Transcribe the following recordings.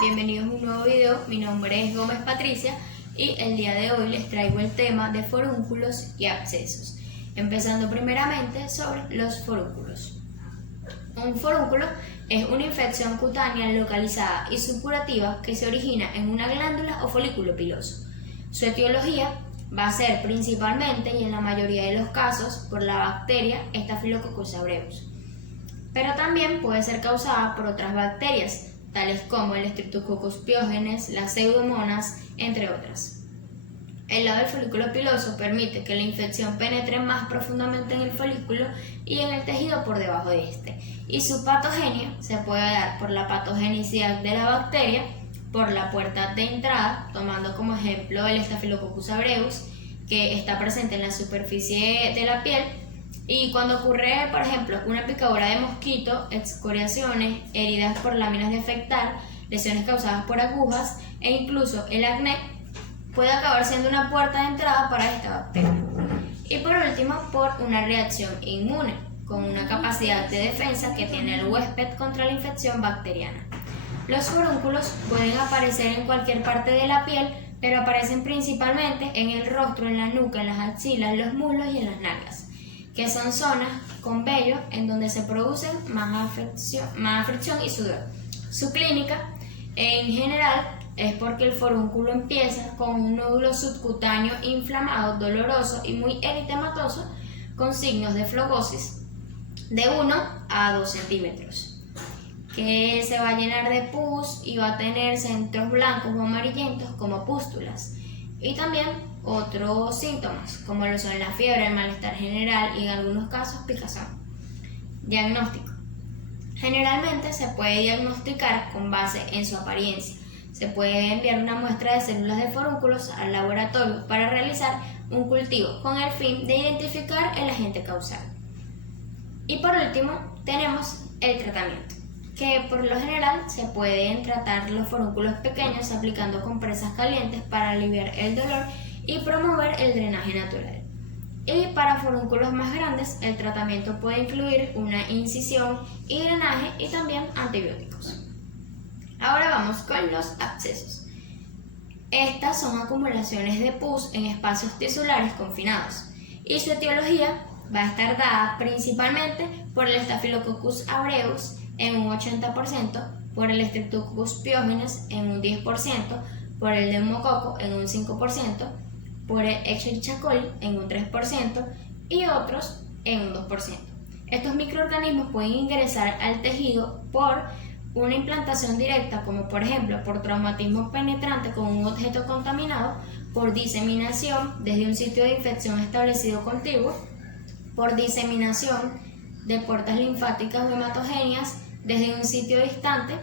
bienvenidos a un nuevo video. Mi nombre es Gómez Patricia y el día de hoy les traigo el tema de forúnculos y abscesos. Empezando primeramente sobre los forúnculos. Un forúnculo es una infección cutánea localizada y supurativa que se origina en una glándula o folículo piloso. Su etiología va a ser principalmente y en la mayoría de los casos por la bacteria Staphylococcus aureus, pero también puede ser causada por otras bacterias, tales como el Streptococcus pyogenes, las pseudomonas, entre otras. El lado del folículo piloso permite que la infección penetre más profundamente en el folículo y en el tejido por debajo de este, y su patogenia se puede dar por la patogenicidad de la bacteria, por la puerta de entrada, tomando como ejemplo el Staphylococcus aureus, que está presente en la superficie de la piel. Y cuando ocurre, por ejemplo, una picadura de mosquito, excoriaciones, heridas por láminas de afectar, lesiones causadas por agujas e incluso el acné, puede acabar siendo una puerta de entrada para esta bacteria. Y por último, por una reacción inmune, con una capacidad de defensa que tiene el huésped contra la infección bacteriana. Los forúnculos pueden aparecer en cualquier parte de la piel, pero aparecen principalmente en el rostro, en la nuca, en las axilas, los muslos y en las nalgas, que son zonas con vello en donde se producen más fricción y sudor. Su clínica, en general, es porque el forúnculo empieza con un nódulo subcutáneo inflamado, doloroso y muy eritematoso, con signos de flogosis de 1 a 2 centímetros, que se va a llenar de pus y va a tener centros blancos o amarillentos como pústulas, y también otros síntomas, como lo son la fiebre, el malestar general y en algunos casos picazón. Diagnóstico. Generalmente se puede diagnosticar con base en su apariencia. Se puede enviar una muestra de células de forúnculos al laboratorio para realizar un cultivo con el fin de identificar el agente causal. Y por último, tenemos el tratamiento, que por lo general se pueden tratar los forúnculos pequeños aplicando compresas calientes para aliviar el dolor y promover el drenaje natural. Y para forúnculos más grandes, el tratamiento puede incluir una incisión y drenaje y también antibióticos. Ahora vamos con los abscesos. Estas son acumulaciones de pus en espacios tisulares confinados y su etiología va a estar dada principalmente por el Staphylococcus aureus en un 80%, por el Streptococcus pyogenes en un 10%, por el neumococo en un 5%, por el Escherichia coli en un 3% y otros en un 2%. Estos microorganismos pueden ingresar al tejido por una implantación directa, como por ejemplo por traumatismo penetrante con un objeto contaminado, por diseminación desde un sitio de infección establecido contiguo, por diseminación de puertas linfáticas o hematogéneas desde un sitio distante,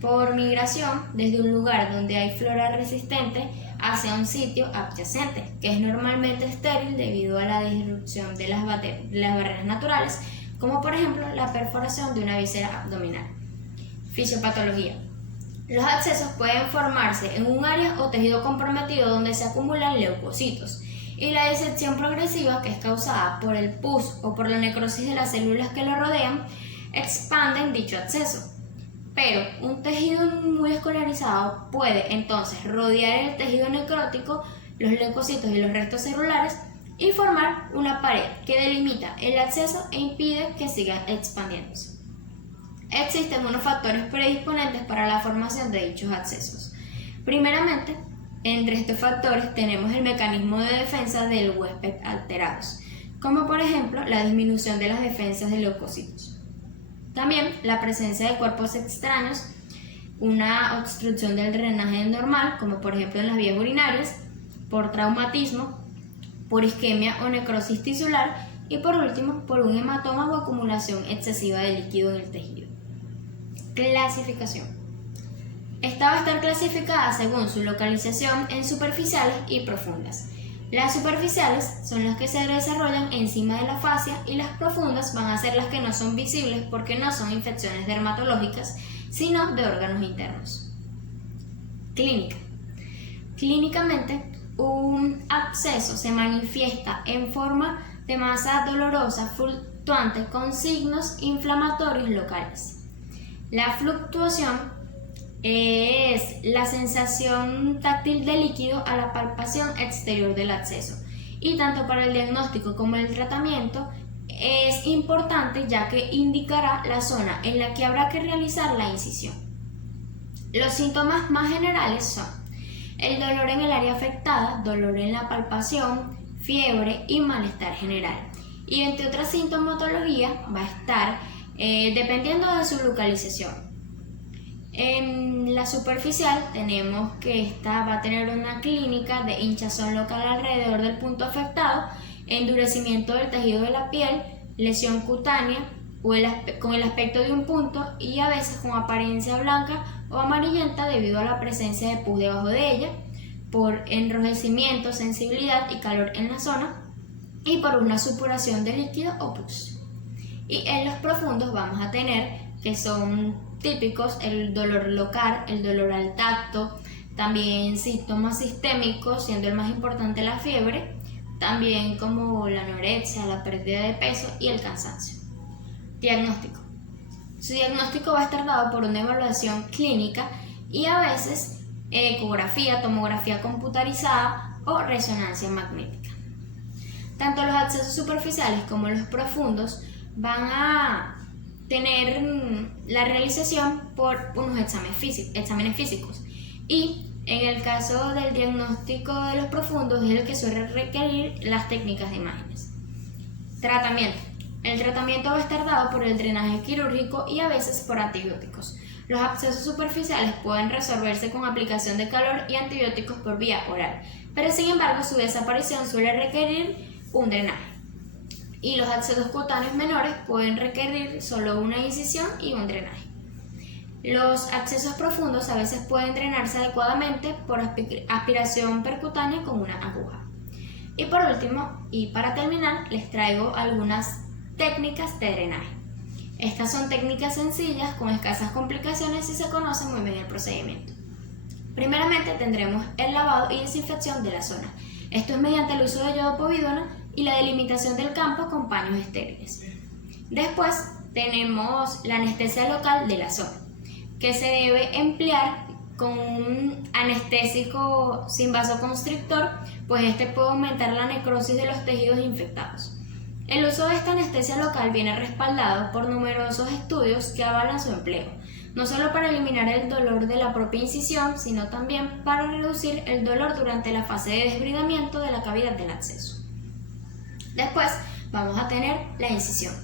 por migración desde un lugar donde hay flora resistente hacia un sitio adyacente, que es normalmente estéril debido a la disrupción de las barreras naturales, como por ejemplo la perforación de una víscera abdominal. Fisiopatología. Los abscesos pueden formarse en un área o tejido comprometido donde se acumulan leucocitos, y la disección progresiva, que es causada por el pus o por la necrosis de las células que lo rodean, expanden dicho absceso. Pero un tejido muy escolarizado puede entonces rodear el tejido necrótico, los leucocitos y los restos celulares y formar una pared que delimita el absceso e impide que siga expandiéndose. Existen unos factores predisponentes para la formación de dichos abscesos. Primeramente, entre estos factores tenemos el mecanismo de defensa del huésped alterados, como por ejemplo la disminución de las defensas de leucocitos. También la presencia de cuerpos extraños, una obstrucción del drenaje normal, como por ejemplo en las vías urinarias, por traumatismo, por isquemia o necrosis tisular y por último por un hematoma o acumulación excesiva de líquido en el tejido. Clasificación. Esta va a estar clasificada según su localización en superficiales y profundas. Las superficiales son las que se desarrollan encima de la fascia y las profundas van a ser las que no son visibles porque no son infecciones dermatológicas, sino de órganos internos. Clínica. Clínicamente, un absceso se manifiesta en forma de masa dolorosa fluctuante con signos inflamatorios locales. La fluctuación es la sensación táctil del líquido a la palpación exterior del absceso. Y tanto para el diagnóstico como el tratamiento es importante, ya que indicará la zona en la que habrá que realizar la incisión. Los síntomas más generales son el dolor en el área afectada, dolor en la palpación, fiebre y malestar general. Y entre otras sintomatologías va a estar dependiendo de su localización. En la superficial tenemos que esta va a tener una clínica de hinchazón local alrededor del punto afectado, endurecimiento del tejido de la piel, lesión cutánea con el aspecto de un punto y a veces con apariencia blanca o amarillenta debido a la presencia de pus debajo de ella, por enrojecimiento, sensibilidad y calor en la zona y por una supuración de líquido o pus. Y en los profundos vamos a tener que son típicos el dolor local, el dolor al tacto, también síntomas sistémicos, siendo el más importante la fiebre, también como la anorexia, la pérdida de peso y el cansancio. Diagnóstico. Su diagnóstico va a estar dado por una evaluación clínica y a veces ecografía, tomografía computarizada o resonancia magnética. Tanto los abscesos superficiales como los profundos van a tener la realización por unos exámenes físicos, y en el caso del diagnóstico de los profundos es el que suele requerir las técnicas de imágenes. Tratamiento. El tratamiento va a estar dado por el drenaje quirúrgico y a veces por antibióticos. Los abscesos superficiales pueden resolverse con aplicación de calor y antibióticos por vía oral, pero sin embargo su desaparición suele requerir un drenaje. Y los abscesos cutáneos menores pueden requerir solo una incisión y un drenaje. Los abscesos profundos a veces pueden drenarse adecuadamente por aspiración percutánea con una aguja. Y por último, y para terminar, les traigo algunas técnicas de drenaje. Estas son técnicas sencillas con escasas complicaciones y se conoce muy bien el procedimiento. Primeramente tendremos el lavado y desinfección de la zona. Esto es mediante el uso de yodopovidona y la delimitación del campo con paños estériles. Después tenemos la anestesia local de la zona, que se debe emplear con un anestésico sin vasoconstrictor, pues este puede aumentar la necrosis de los tejidos infectados. El uso de esta anestesia local viene respaldado por numerosos estudios que avalan su empleo, no solo para eliminar el dolor de la propia incisión, sino también para reducir el dolor durante la fase de desbridamiento de la cavidad del absceso. Después vamos a tener la incisión,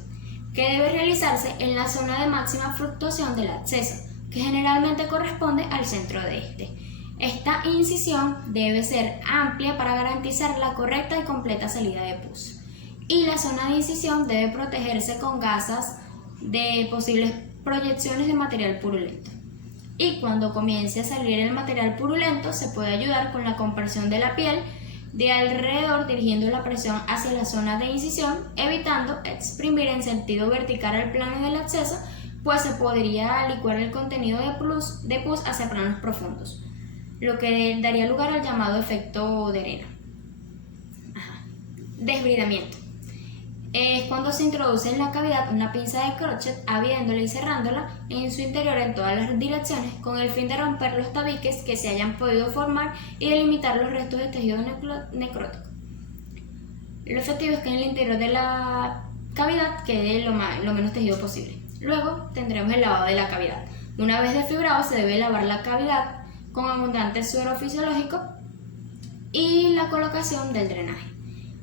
que debe realizarse en la zona de máxima fluctuación del absceso, que generalmente corresponde al centro de este. Esta incisión debe ser amplia para garantizar la correcta y completa salida de pus. Y la zona de incisión debe protegerse con gasas de posibles proyecciones de material purulento. Y cuando comience a salir el material purulento, se puede ayudar con la compresión de la piel de alrededor, dirigiendo la presión hacia la zona de incisión, evitando exprimir en sentido vertical el plano del absceso, pues se podría licuar el contenido de pus hacia planos profundos, lo que daría lugar al llamado efecto de arena. Desbridamiento. Es cuando se introduce en la cavidad una pinza de crochet, abriéndola y cerrándola en su interior en todas las direcciones, con el fin de romper los tabiques que se hayan podido formar y delimitar los restos de tejido necrótico. Lo efectivo es que en el interior de la cavidad quede lo menos tejido posible. Luego tendremos el lavado de la cavidad. Una vez desfibrado, se debe lavar la cavidad con abundante suero fisiológico y la colocación del drenaje.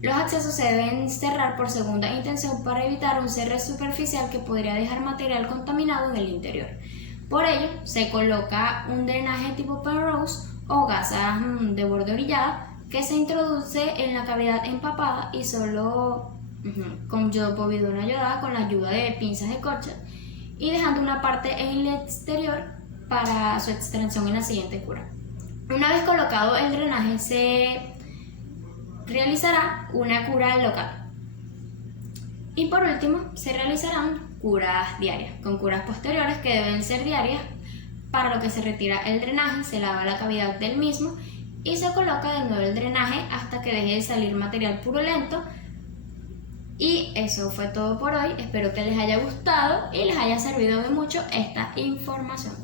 Los accesos se deben cerrar por segunda intención para evitar un cierre superficial que podría dejar material contaminado en el interior. Por ello, se coloca un drenaje tipo Penrose o gasa de borde orillada que se introduce en la cavidad empapada y solo con yodopovidona ayudada con la ayuda de pinzas de corchet, y dejando una parte en el exterior para su extracción en la siguiente cura. Una vez colocado el drenaje, se realizará una cura local. Y por último, se realizarán curas diarias, con curas posteriores que deben ser diarias, para lo que se retira el drenaje, se lava la cavidad del mismo y se coloca de nuevo el drenaje hasta que deje de salir material purulento. Y eso fue todo por hoy. Espero que les haya gustado y les haya servido de mucho esta información.